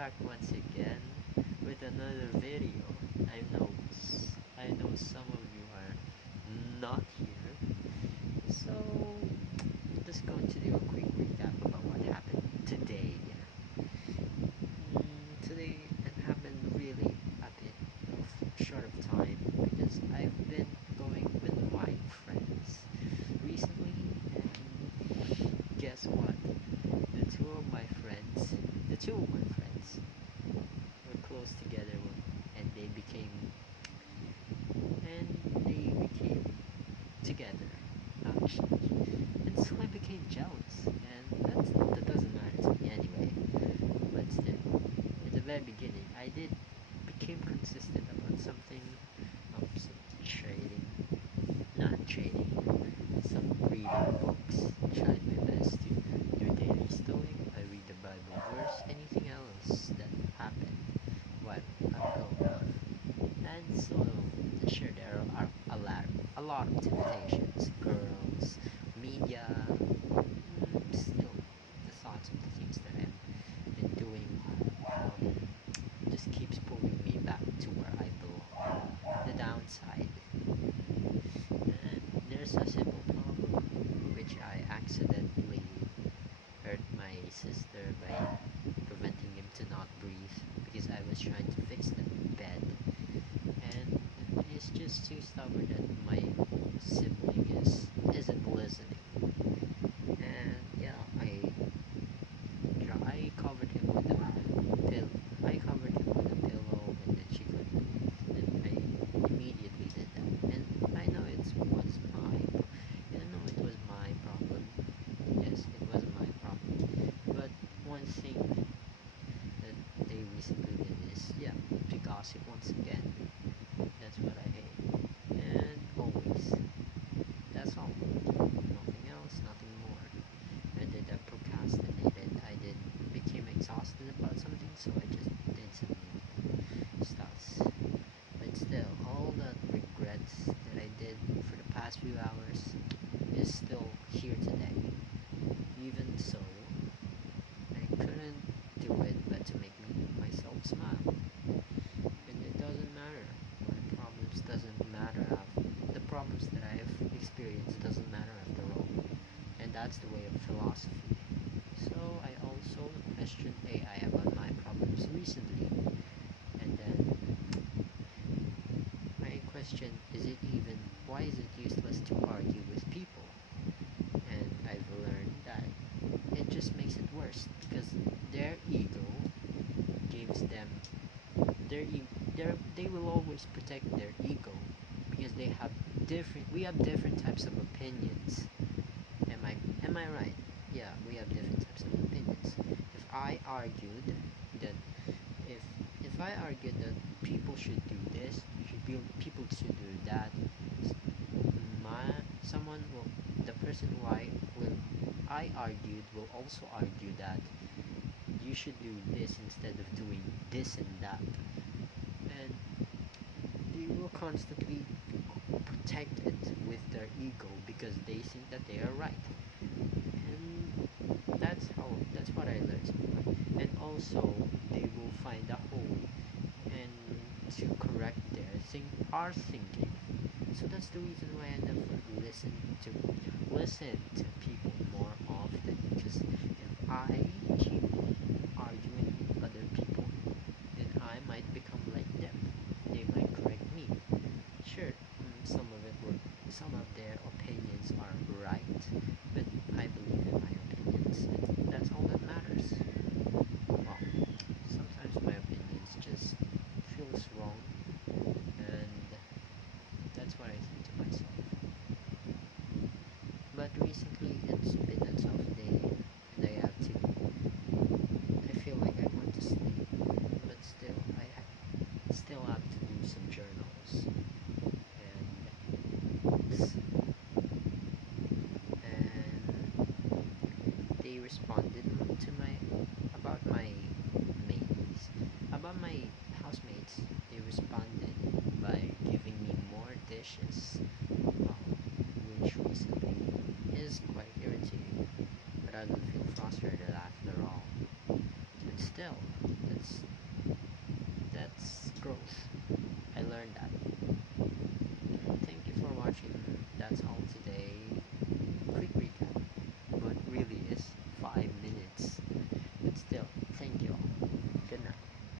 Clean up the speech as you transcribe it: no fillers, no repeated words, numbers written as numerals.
back once again with another video. I know some of you are not here, so just going to do a quick recap about what happened today. Today it happened really a bit of short of time because I've been going with my friends recently, and guess what? The two of my friends, the two of my friends were close together, and they became together actually, and so I became jealous, and that doesn't matter to me anyway. But still, in the very beginning, I did became consistent about something, some trading, not trading, some reading books. Tried my best to do daily stoic. I read the Bible verse, anything else that happened while I'm going on. And so, sure, there are a lot of temptations, girls, media, still the thoughts of the things that I've been doing just keeps pulling me back to where I belong. The downside, and there's a simple problem which I accidentally hurt my sister by preventing him to not breathe because I was trying to fix the bed, and he's just too stubborn that my sibling isn't listening. And yeah, I covered him with a pill. I covered him with a pillow, and then she couldn't breathe. And I immediately did that. And I know it was my problem. Yes, it was my problem. But one thing that they recently did is, yeah, to gossip once again. That's what I hate. And always. That's all. Nothing else, nothing more. And then I procrastinated. I did became exhausted about something, so I just did some stuff. But still, all the regrets that I did for the past few hours is still here today. Even so, I couldn't do it but to make myself smile. And it doesn't matter. My problems doesn't matter. The problems that I've experienced doesn't matter after all. And that's the way of philosophy. So I also questioned AI about my problems recently. And then my question, is it even why is it useless to argue with people? And I've learned that it just makes it worse because their ego gives them their e- they will always protect their ego because we have different types of opinions. Am I right? Yeah, we have different types of opinions. If I argued that if if I argued that people should do this, people should do that, my someone will the person I argued will also argue that you should do this instead of doing this and that, and they will constantly protect it with their ego because they think that they are right. And that's what I learned so far. And also they will find a hole and to correct our thinking. So that's the reason why I never listen to people more often, because if I keep arguing with other people, then I might become like them. They might correct me. Sure, some of their opinions are right, but I believe in my opinions, and that's all that matters. Well, sometimes my opinions just feels wrong, and that's what I think to myself. But recently, it's been a tough day, and I feel like I want to sleep, but still have to do some journals and books, and they responded to my about my mates about my housemates. They responded by giving me more dishes, which recently is quite irritating, but I don't feel frustrated after all. But still, the that's growth. I learned that. Thank you for watching. That's all today. Quick recap, but really is 5 minutes. But still, thank you all.